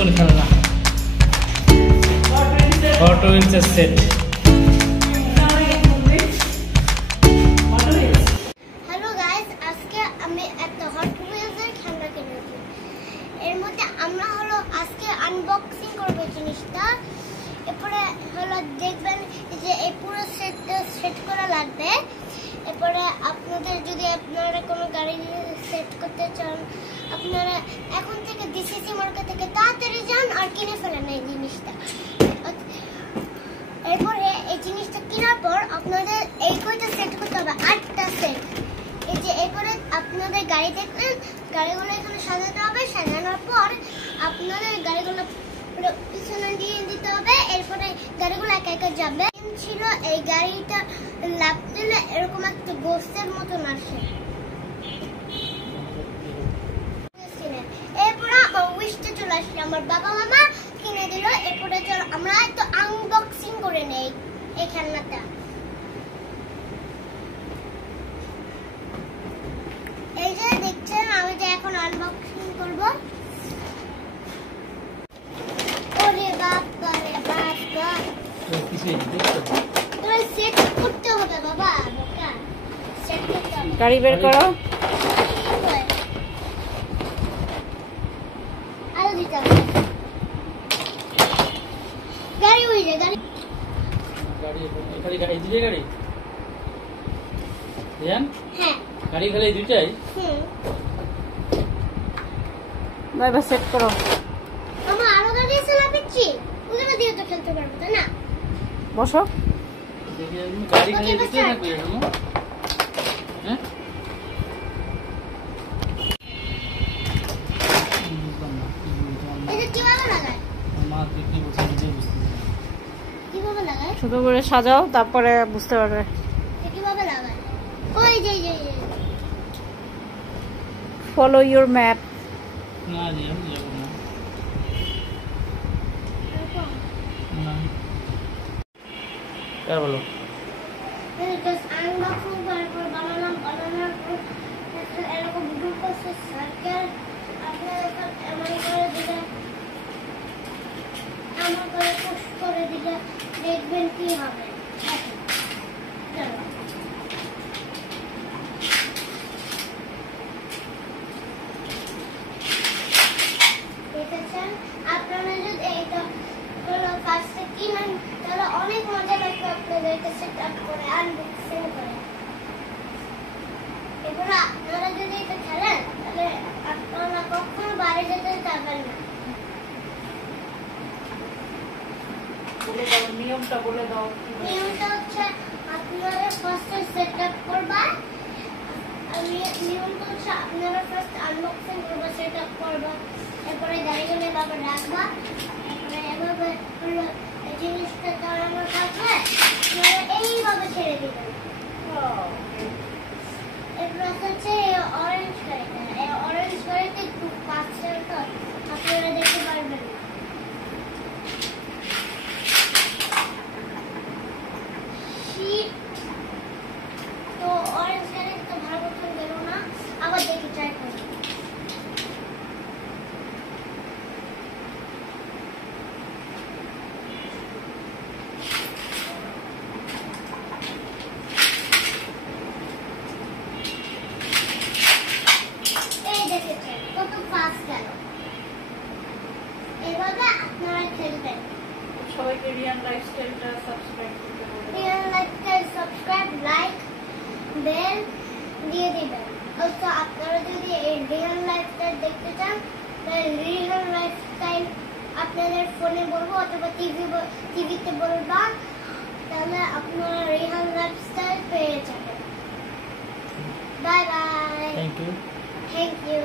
করে খেলনা Hot Wheels set. Hello guys, আজকে আমি একটা হট হুইলস এর খেলনা কিনেছি। এর মধ্যে আমরা হলো আজকে আনবক্সিং করব জিনিসটা। এরপরে হলো দেখবেন যে এই পুরো সেটটা সেট করা লাগবে। এরপরে আপনাদের যদি আপনারা কোনো গাড়ি সেট করতে চান, আপনারা এখন থেকে ডিসিসি মার্কেট থেকে তাড়াতাড়ি যান আর কিনে ফেলেন এই জিনিসটা। এরপরে এই জিনিসটা কেনার পর আপনাদের এই কয়টা সেট করতে হবে, 8টা সেট। এই যে এরপরে আপনাদের গাড়ি দেখবেন, গাড়িগুলো এখানে সাজাতে হবে। সাজানোর পর আপনাদের গাড়িগুলো পিছনে দিয়ে দিতে হবে। এরপরে গাড়িগুলো একা একা যাবে। ছিল এই গাড়িটা লাফ দিলে এরকম একটা গোস্তের মতন আসে। এরপরে আমার উইশটা চলে আসছে, আমার বাবা মামা কিনে দিল। এরপরে চলো আমরা একটু আনবক্সিং করে নেই এই খেলনাটা। এই যে দেখছেন, আমি যে এখন আনবক্সিং করব। ওরে বাবা রে বাবা, তুমি সেট করতে হবে বাবা, বোকা সেট করতে হবে। গাড়ি বের করো। আরো দিতে হবে গাড়ি, ওই যে গাড়ি খালি গাড়ি দুটো গাড়ি জান হ্যাঁ গাড়ি খালি দুটাই। এবার সেট করো। আমার আরো গাড়ি আছে লাগাচ্ছি, ওগুলো দিয়ে তো খেলতে পারবো তাই না? বসো। দেখি গাড়ি খালি দুটাই থাকবে এরকম। হ্যাঁ এটা কিভাবে লাগায়? মা দেখি বলছে নিজেই বুঝতে কিভাবে লাগায়? ছোট করে সাজাও, তারপরে বুঝতে পারবে। এটা কিভাবে লাগায়? ওই যে ফলো ইউর ম্যাপ। না জি আমি যাবো না না কার বলো জাস্ট আনবক্সিং করার পর বানানোর পর এরকম গ্রুপ আছে সার্কেল। আপনারা এমন করে দিলে, এমন করে পুশ করে দিলে দেখবেন কি হবে। চলো দেখেছেন, আপনারা যদি এইটা হলো ফার্স্টে কিনেন তাহলে অনেক মজা লাগবে আপনাদেরকে সেট আপ করে আনবক্সিং করে। এরপর আপনারা যদি এটা খেলেন তাহলে আপনারা কখনো বাইরে যেতে চাইবেন না। নিয়মটা বলে দাও। নিয়মটা হচ্ছে আপনারা ফার্স্টে সেট আপ করবা। নিয়মটা হচ্ছে আপনারা ফার্স্ট আনবক্সিং করবা, সেট আপ করবা। এরপরে গাড়িগুলো এভাবে রাখবা। এরপরে এভাবে হলো এই জিনিসটা চালানোর থাকবে, এইভাবে ছেড়ে দিবেন। এরপর হচ্ছে অরেঞ্জ গাড়িটা। এই অরেঞ্জ গাড়িতে একটু পাঁচটা তো আপনারা দেখতে পারবেন না। তো অরেঞ্জ গাড়ি তো ভালো মতন গেল না, আবার দেখি ট্রাই করি। এই দেখেছেন কত ফাস্ট গেল। এভাবে আপনারা খেলবেন। সবাইকে রিয়ান লাইফস্টাইলটা সাবস্ক্রাইব করতে বলো। Real lifestyle subscribe, like, bell দিয়ে দিবেন। তো আপনারা যদি এই রিয়াল লাইফস্টাইল দেখতে চান তাহলে রিয়াল লাইফস্টাইল আপনাদের ফোনে বলবো অথবা টিভিতে বলবা, তাহলে আপনারা রিয়াল লাইফস্টাইল পেয়ে যাবেন। Bye bye, thank you thank you.